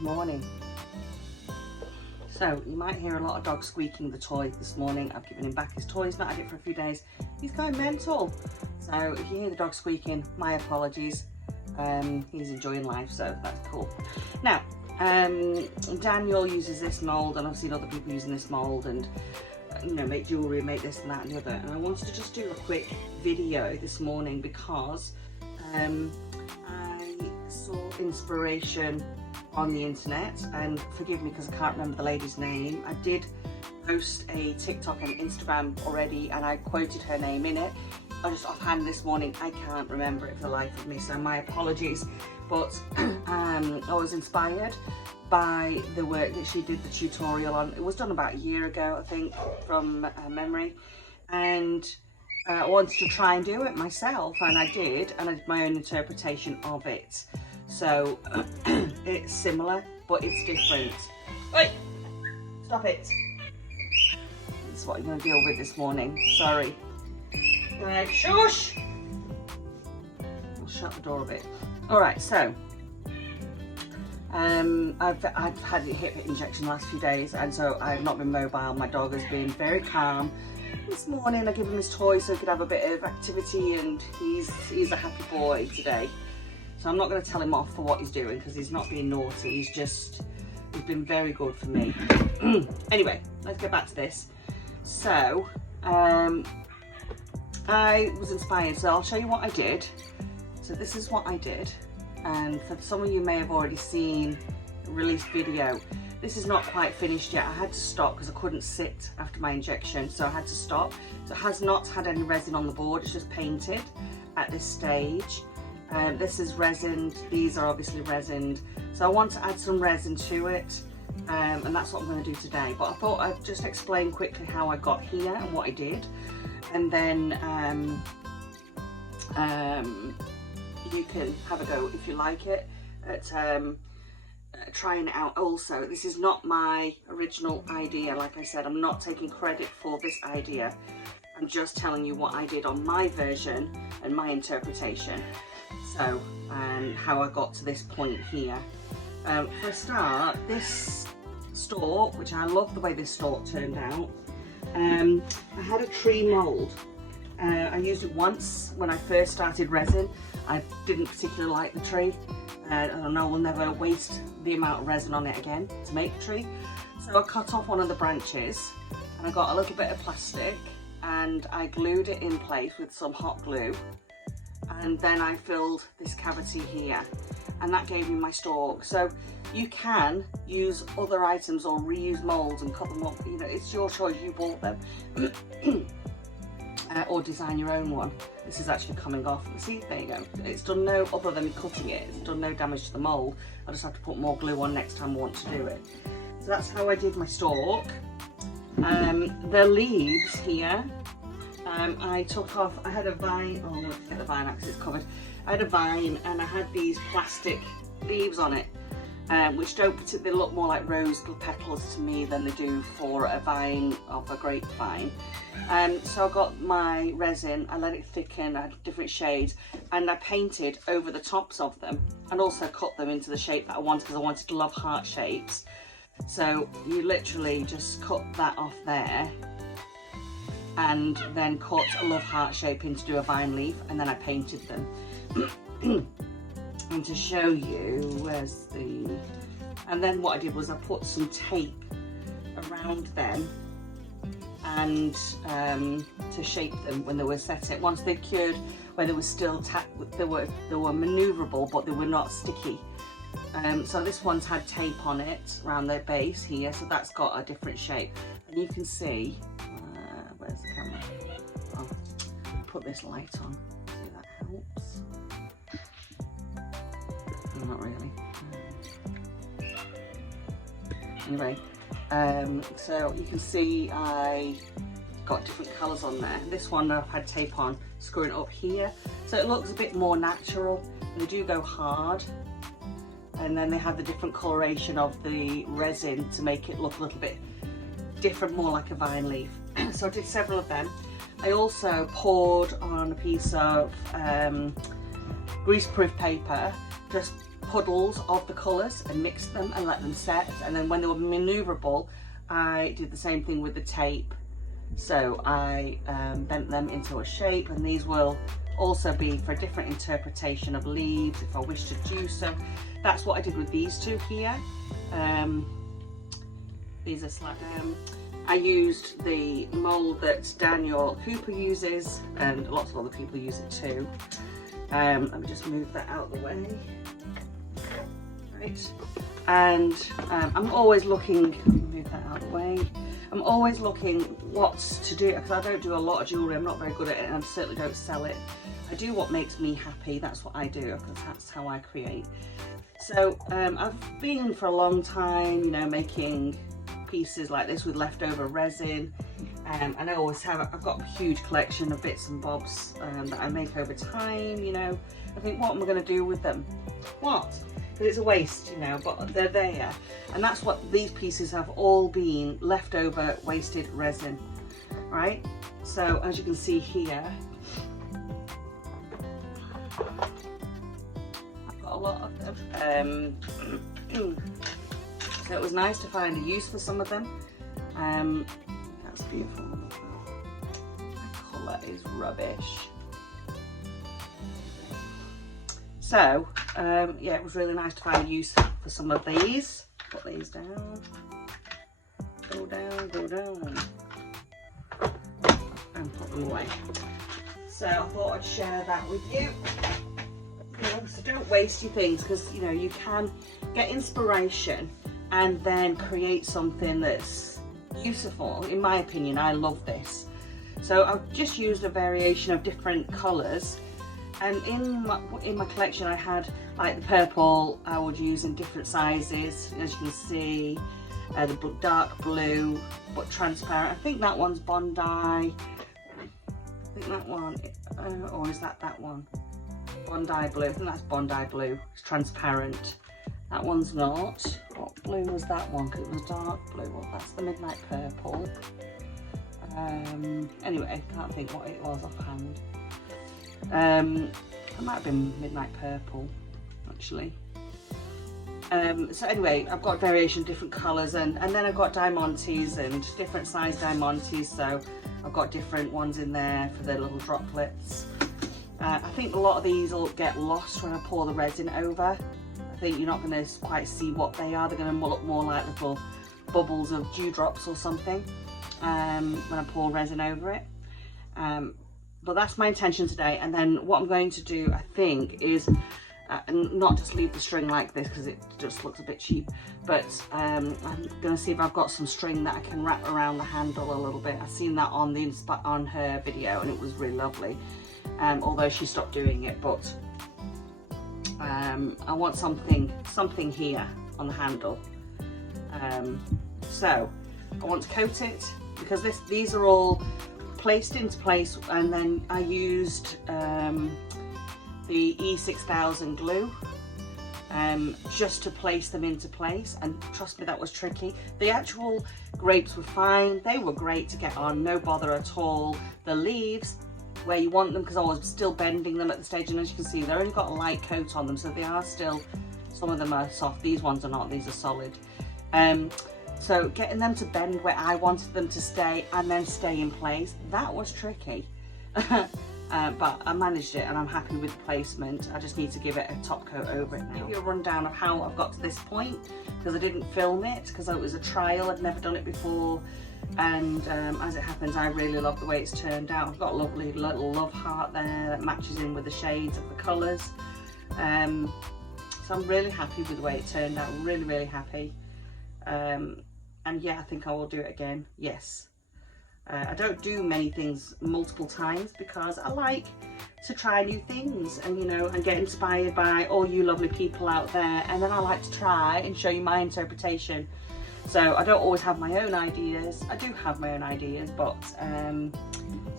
Good morning. So you might hear a lot of dogs squeaking the toy this morning. I've given him back his toy. He's not had it for a few days. He's going mental. So if you hear the dog squeaking, my apologies. He's enjoying life, so that's cool. Now, Daniel uses this mould, and I've seen other people using this mould, and you know, make jewellery, make this and that and the other. And I wanted to just do a quick video this morning because I saw inspiration on the internet, and forgive me because I can't remember the lady's name. I did post a TikTok and Instagram already, and I quoted her name in it. I just offhand this morning, I can't remember it for the life of me, so my apologies. But I was inspired by the work that she did the tutorial on. It was done about a year ago, I think, from memory, and I wanted to try and do it myself, and I did, and I did my own interpretation of it. So it's similar, but it's different. Wait, stop it. This is what I'm going to deal with this morning. Sorry. Right, shush. I'll shut the door a bit. All right, so I've had a hip injection the last few days, and so I've not been mobile. My dog has been very calm. This morning I gave him his toy so he could have a bit of activity, and he's a happy boy today. So I'm not going to tell him off for what he's doing because he's not being naughty. He's been very good for me. Anyway, let's get back to this. So I was inspired, so I'll show you what I did. So this is what I did, and for some of you may have already seen a released video. This is not quite finished yet. I had to stop because I couldn't sit after my injection, so I had to stop. So it has not had any resin on the board, it's just painted at this stage. This is resined, these are obviously resined. So I want to add some resin to it, and that's what I'm going to do today. But I thought I'd just explain quickly how I got here and what I did. And then you can have a go if you like it at trying it out also. This is not my original idea. Like I said, I'm not taking credit for this idea. I'm just telling you what I did on my version and my interpretation. So, how I got to this point here. For a start, this stalk, which I love the way this stalk turned out, I had a tree mould. I used it once when I first started resin. I didn't particularly like the tree, and I know I will never waste the amount of resin on it again to make the tree. So I cut off one of the branches, and I got a little bit of plastic, and I glued it in place with some hot glue, and then I filled this cavity here, and that gave me my stalk. So you can use other items or reuse moulds and cut them up, you know, it's your choice, you bought them. Or design your own one. This is actually coming off. See, there you go. It's done no, other than cutting it, it's done no damage to the mould. I just have to put more glue on next time I want to do it. So that's how I did my stalk. The leaves here, I took off, I had a vine, oh, let's get the vine out because it's covered. I had a vine and I had these plastic leaves on it, which don't particularly look more like rose petals to me than they do for a vine of a grape vine. So I got my resin, I let it thicken, I had different shades, and I painted over the tops of them, and also cut them into the shape that I wanted because I wanted love heart shapes. So you literally just cut that off there, and then cut a love heart shape in to do a vine leaf, and then I painted them. And to show you, where's the, and then what I did was I put some tape around them, and to shape them when they were set it. Once they'd cured, where they were still they were manoeuvrable, but they were not sticky. So this one's had tape on it around their base here, so that's got a different shape. And you can see, where's the camera? I'll put this light on, see if that helps. Not really. Anyway, so you can see I got different colours on there. This one I've had tape on, screwing it up here, so it looks a bit more natural. They do go hard, and then they have the different coloration of the resin to make it look a little bit different, more like a vine leaf. So I did several of them. I also poured on a piece of greaseproof paper, just puddles of the colours and mixed them and let them set, and then when they were manoeuvrable I did the same thing with the tape. So I bent them into a shape, and these will also be for a different interpretation of leaves if I wish to do so. That's what I did with these two here. These are slightly, I used the mould that Daniel Hooper uses, and lots of other people use it too. Let me just move that out of the way. Right. And I'm always looking, move that out of the way. I'm always looking what to do, because I don't do a lot of jewellery. I'm not very good at it, and I certainly don't sell it. I do what makes me happy. That's what I do, because that's how I create. So I've been for a long time, you know, making pieces like this with leftover resin, and I always have, I've got a huge collection of bits and bobs that I make over time, you know. I think, what am I going to do with them? What? Because it's a waste, you know, but they're there. And that's what these pieces have all been, leftover wasted resin, right? So as you can see here, I've got a lot of them. So it was nice to find a use for some of them. That's beautiful. The colour is rubbish. So yeah, it was really nice to find a use for some of these. Put these down. Go down, go down. And put them away. So I thought I'd share that with you. So don't waste your things, because you know you can get inspiration and then create something that's useful. In my opinion, I love this. So I've just used a variation of different colours, and in my collection I had like the purple I would use in different sizes, as you can see, the dark blue but transparent. I think that one's Bondi. I think that one, or is that one? Bondi blue. I think that's Bondi blue. It's transparent. That one's not. What blue was that one? Because it was dark blue. Well, that's the Midnight Purple. Anyway, I can't think what it was offhand. It might have been Midnight Purple, actually. So anyway, I've got variation, different colours, and then I've got diamantes and different size diamantes. So I've got different ones in there for the little droplets. I think a lot of these will get lost when I pour the resin over. I think you're not going to quite see what they are. They're going to look more like little bubbles of dewdrops or something when I pour resin over it. But that's my intention today. And then what I'm going to do, I think, is not just leave the string like this, because it just looks a bit cheap, but I'm going to see if I've got some string that I can wrap around the handle a little bit. I've seen that on her video, and it was really lovely. Although she stopped doing it, but I want something here on the handle. So I want to coat it, because these are all placed into place, and then I used the E6000 glue just to place them into place, and trust me, that was tricky. The actual grapes were fine, they were great to get on, no bother at all. The leaves, where you want them, because I was still bending them at the stage, and as you can see, they've only got a light coat on them, so they are still, some of them are soft, these ones are not, these are solid. So getting them to bend where I wanted them to stay and then stay in place, that was tricky. But I managed it, and I'm happy with the placement. I just need to give it a top coat over it now. I'll give you a rundown of how I've got to this point, because I didn't film it, because it was a trial, I'd never done it before. And as it happens, I really love the way it's turned out. I've got a lovely little love heart there that matches in with the shades of the colours. So I'm really happy with the way it turned out, really, really happy. And yeah, I think I will do it again, yes. I don't do many things multiple times, because I like to try new things and, you know, and get inspired by all you lovely people out there. And then I like to try and show you my interpretation. So I don't always have my own ideas. I do have my own ideas, but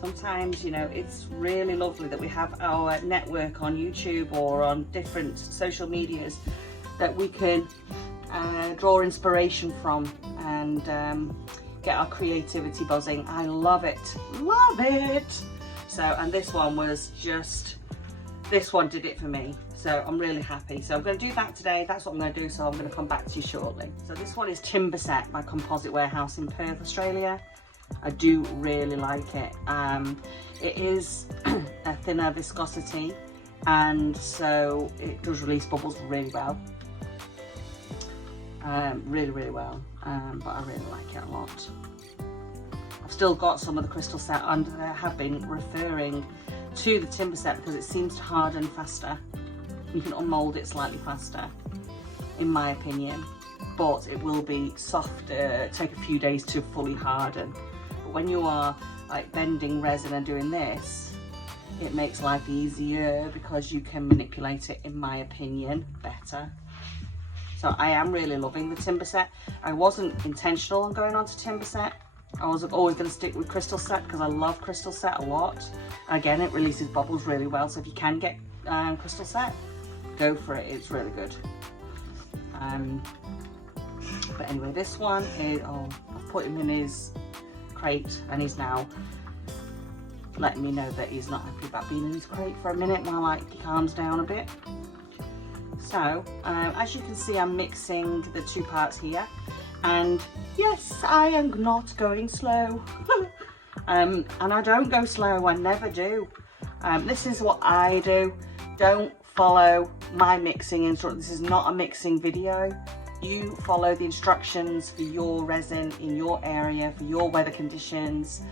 sometimes, you know, it's really lovely that we have our network on YouTube or on different social medias that we can draw inspiration from and get our creativity buzzing. I love it, love it. So, and this one was just this one did it for me, so I'm really happy. So I'm going to do that today. That's what I'm going to do, so I'm going to come back to you shortly. So this one is Timber Set by Composite Warehouse in Perth, Australia. I do really like it. It is a thinner viscosity, and so it does release bubbles really well. Really well, but I really like it a lot. I've still got some of the Crystal Set, and I have been referring to the Timber Set because it seems to harden faster. You can unmold it slightly faster, in my opinion, but it will be softer, take a few days to fully harden. But when you are like bending resin and doing this, it makes life easier because you can manipulate it, in my opinion, better. So I am really loving the Timber Set. I wasn't intentional on going on to Timber Set. I was always going to stick with Crystal Set because I love Crystal Set a lot. Again, it releases bubbles really well, so if you can get Crystal Set, go for it. It's really good. But anyway, this one is, I've put him in his crate and he's now letting me know that he's not happy about being in his crate for a minute while he calms down a bit. So as you can see, I'm mixing the two parts here, and yes, I am not going slow. And I don't go slow, I never do. This is what I do. Don't follow my mixing instructions. This is not a mixing video. You follow the instructions for your resin in your area, for your weather conditions,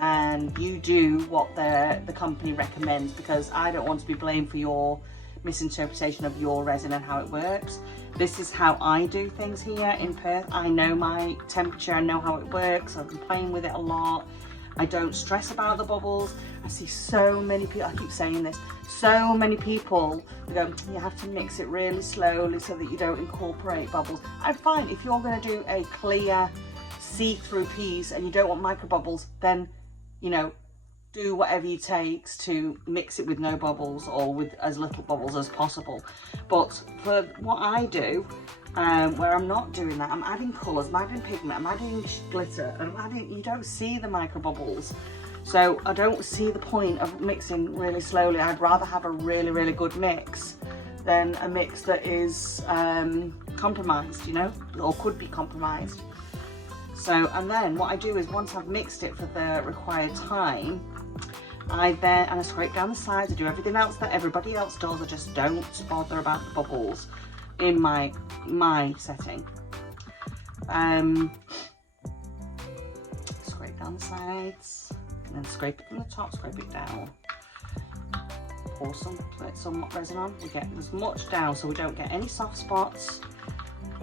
and you do what the company recommends, because I don't want to be blamed for your misinterpretation of your resin and how it works. This is how I do things here in Perth. I know my temperature, I know how it works. I've been playing with it a lot. I don't stress about the bubbles. I see so many people, I keep saying this, so many people go, you have to mix it really slowly so that you don't incorporate bubbles. I'm fine, if you're going to do a clear see-through piece and you don't want micro bubbles, then, you know, do whatever it takes to mix it with no bubbles or with as little bubbles as possible. But for what I do, where I'm not doing that, I'm adding colours, I'm adding pigment, I'm adding glitter, and I'm adding, you don't see the micro bubbles. So I don't see the point of mixing really slowly. I'd rather have a really, really good mix than a mix that is compromised, you know, or could be compromised. So, and then what I do is once I've mixed it for the required time, I scrape down the sides. I do everything else that everybody else does. I just don't bother about the bubbles in my setting. Scrape down the sides, and then scrape it from the top, scrape it down. Pour some resin on. We get as much down so we don't get any soft spots.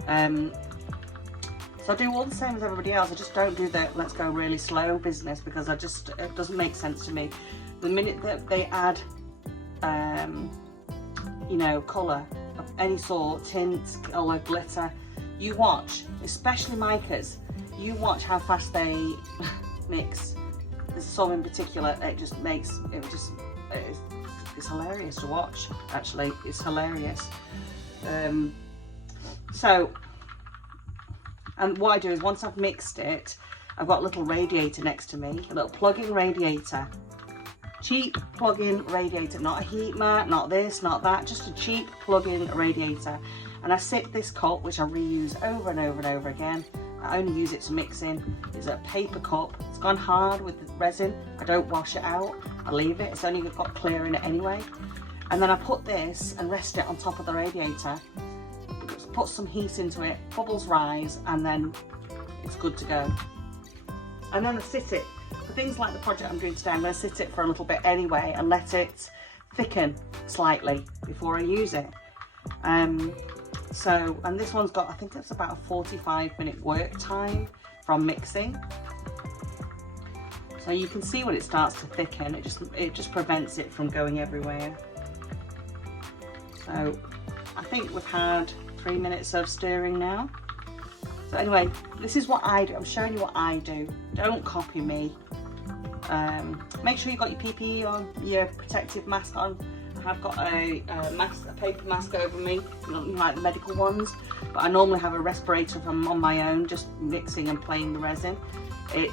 So I do all the same as everybody else. I just don't do the let's go really slow business, because it doesn't make sense to me. The minute that they add, you know, colour of any sort, tints, colour, glitter, you watch, especially micas, you watch how fast they mix. There's some in particular, it's hilarious to watch, actually, it's hilarious. And what I do is once I've mixed it, I've got a little radiator next to me, a little plug-in radiator. Cheap plug-in radiator, not a heat mat, not this, not that, just a cheap plug-in radiator. And I sit this cup, which I reuse over and over and over again. I only use it to mix in. It's a paper cup. It's gone hard with the resin. I don't wash it out. I leave it. It's only got clear in it anyway. And then I put this and rest it on top of the radiator. Put some heat into it, bubbles rise, and then it's good to go. And then I sit it, for things like the project I'm doing today, I'm going to sit it for a little bit anyway and let it thicken slightly before I use it. And this one's got, I think it's about a 45-minute work time from mixing. So you can see when it starts to thicken, it just prevents it from going everywhere. So I think we've had 3 minutes of stirring now. So anyway, this is what I do. I'm showing you what I do. Don't copy me. Make sure you've got your PPE on, your protective mask on. I have got a paper mask over me, not like the medical ones, but I normally have a respirator if I'm on my own, just mixing and playing the resin. It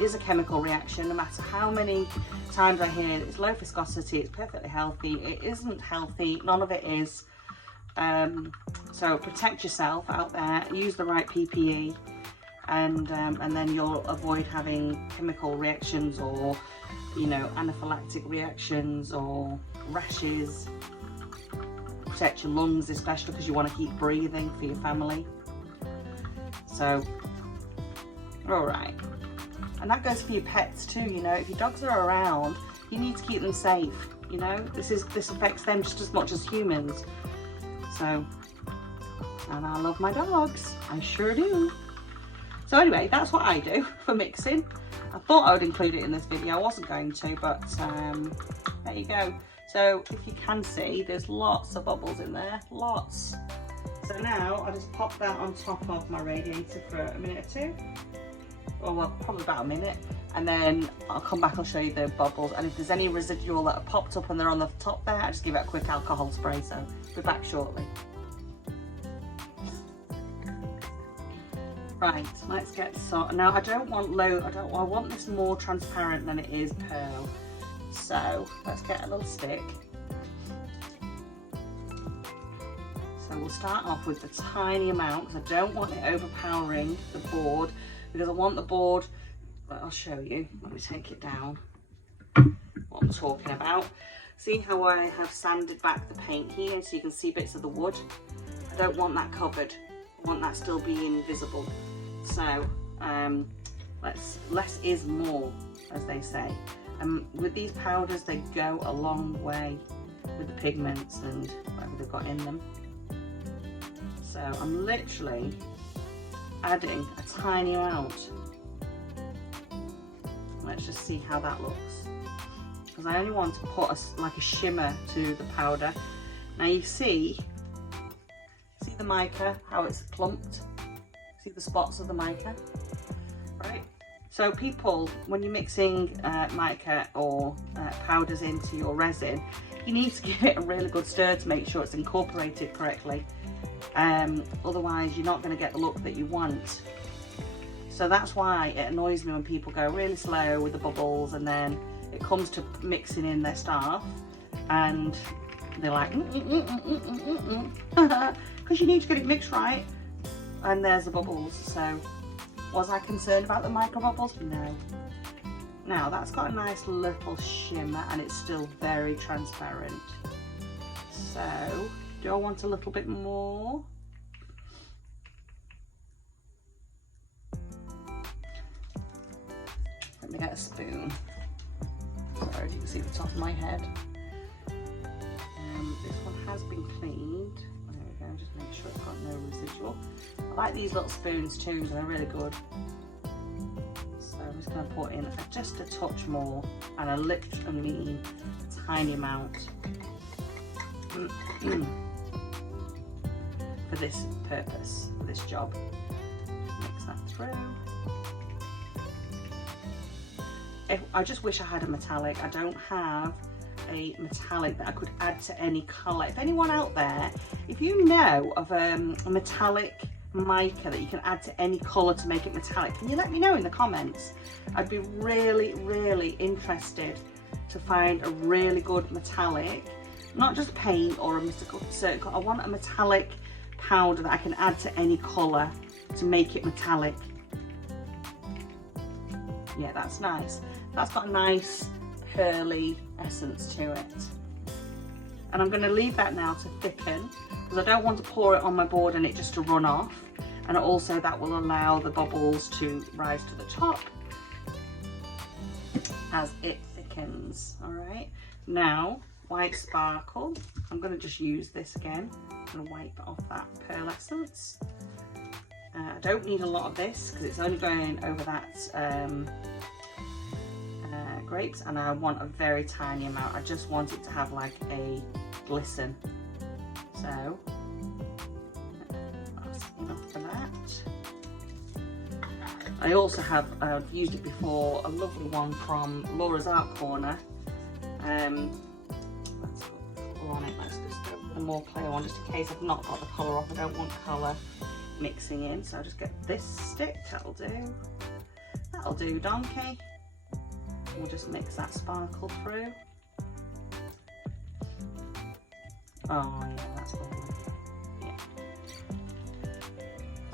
is a chemical reaction. No matter how many times I hear it's low viscosity, it's perfectly healthy, it isn't healthy. None of it is. So protect yourself out there, use the right PPE, and then you'll avoid having chemical reactions, or, you know, anaphylactic reactions or rashes. Protect your lungs, especially because you want to keep breathing for your family. So, all right. And that goes for your pets too, you know. If your dogs are around, you need to keep them safe, you know. This affects them just as much as humans. So, and I love my dogs, I sure do. So anyway, that's what I do for mixing. I thought I would include it in this video, I wasn't going to, but there you go. So if you can see, there's lots of bubbles in there, lots. So now I'll just pop that on top of my radiator for a minute or two. Or well, probably about a minute. And then I'll come back, I'll show you the bubbles. And if there's any residual that have popped up and they're on the top there, I just give it a quick alcohol spray. So we'll be back shortly. Right, let's get started. Now I don't want low, I want this more transparent than it is pearl. So let's get a little stick. So we'll start off with the tiny amount, because I don't want it overpowering the board, because I want the board, I'll show you, let me take it down, what I'm talking about. See how I have sanded back the paint here, so you can see bits of the wood? I don't want that covered, I want that still being visible. So less is more, as they say. And with these powders, they go a long way with the pigments and whatever they've got in them. So I'm literally adding a tiny amount. Let's just see how that looks. Because I only want to put like a shimmer to the powder. Now you see the mica, how it's plumped? See the spots of the mica? Right? So people, when you're mixing mica or powders into your resin, you need to give it a really good stir to make sure it's incorporated correctly. Otherwise you're not going to get the look that you want. So that's why it annoys me when people go really slow with the bubbles, and then it comes to mixing in their stuff and they're like, because you need to get it mixed right, and there's the bubbles. So was I concerned about the micro bubbles? No. Now that's got a nice little shimmer and it's still very transparent. So do I want a little bit more? Let me get a spoon. Sorry, you can see the top of my head. This one has been cleaned. There we go, just make sure it's got no residual. I like these little spoons too, they're really good. So I'm just going to put in just a touch more, and a literally a tiny amount for this purpose, for this job. Mix that through. I just wish I had a metallic. I don't have a metallic that I could add to any colour. If anyone out there, if you know of a metallic mica that you can add to any colour to make it metallic, can you let me know in the comments? I'd be really, really interested to find a really good metallic, not just paint or a certain colour. I want a metallic powder that I can add to any colour to make it metallic. Yeah, that's nice. That's got a nice pearly essence to it. And I'm going to leave that now to thicken, because I don't want to pour it on my board and it just to run off. And also that will allow the bubbles to rise to the top as it thickens. All right, now white sparkle. I'm going to just use this again. I'm going to wipe off that pearl essence. I don't need a lot of this because it's only going over that grapes, and I want a very tiny amount. I just want it to have like a glisten. So that's enough for that. I also have, I've used it before, a lovely one from Laura's Art Corner. Let's put colour on it. Let's just put one more clear one just in case I've not got the colour off. I don't want colour mixing in, so I'll just get this stick, that'll do. That'll do, donkey. We'll just mix that sparkle through. Oh yeah, that's lovely. Yeah.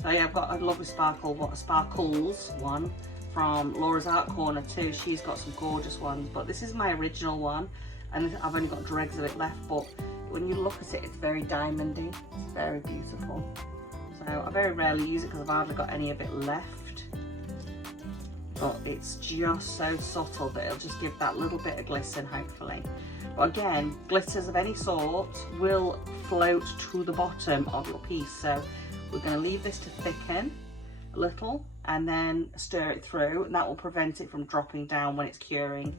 So yeah, I've got a lovely sparkles one from Laura's Art Corner too. She's got some gorgeous ones, but this is my original one, and I've only got dregs of it left, but when you look at it, it's very diamondy. It's very beautiful. So I very rarely use it because I've hardly got any of it left, but it's just so subtle that it'll just give that little bit of glisten, hopefully. But again, glitters of any sort will float to the bottom of your piece, so we're going to leave this to thicken a little and then stir it through, and that will prevent it from dropping down when it's curing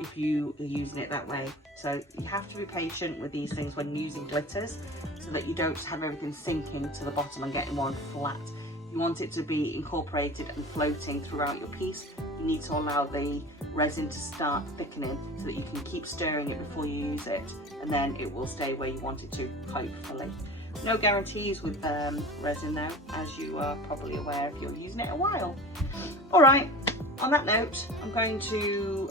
if you are using it that way. So you have to be patient with these things when using glitters, so that you don't just have everything sinking to the bottom and getting one flat. You want it to be incorporated and floating throughout your piece. You need to allow the resin to start thickening so that you can keep stirring it before you use it, and then it will stay where you want it to, hopefully. No guarantees with resin though, as you are probably aware if you're using it a while. Alright, on that note, I'm going to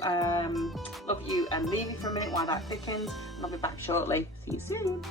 love you and leave you for a minute while that thickens, and I'll be back shortly. See you soon.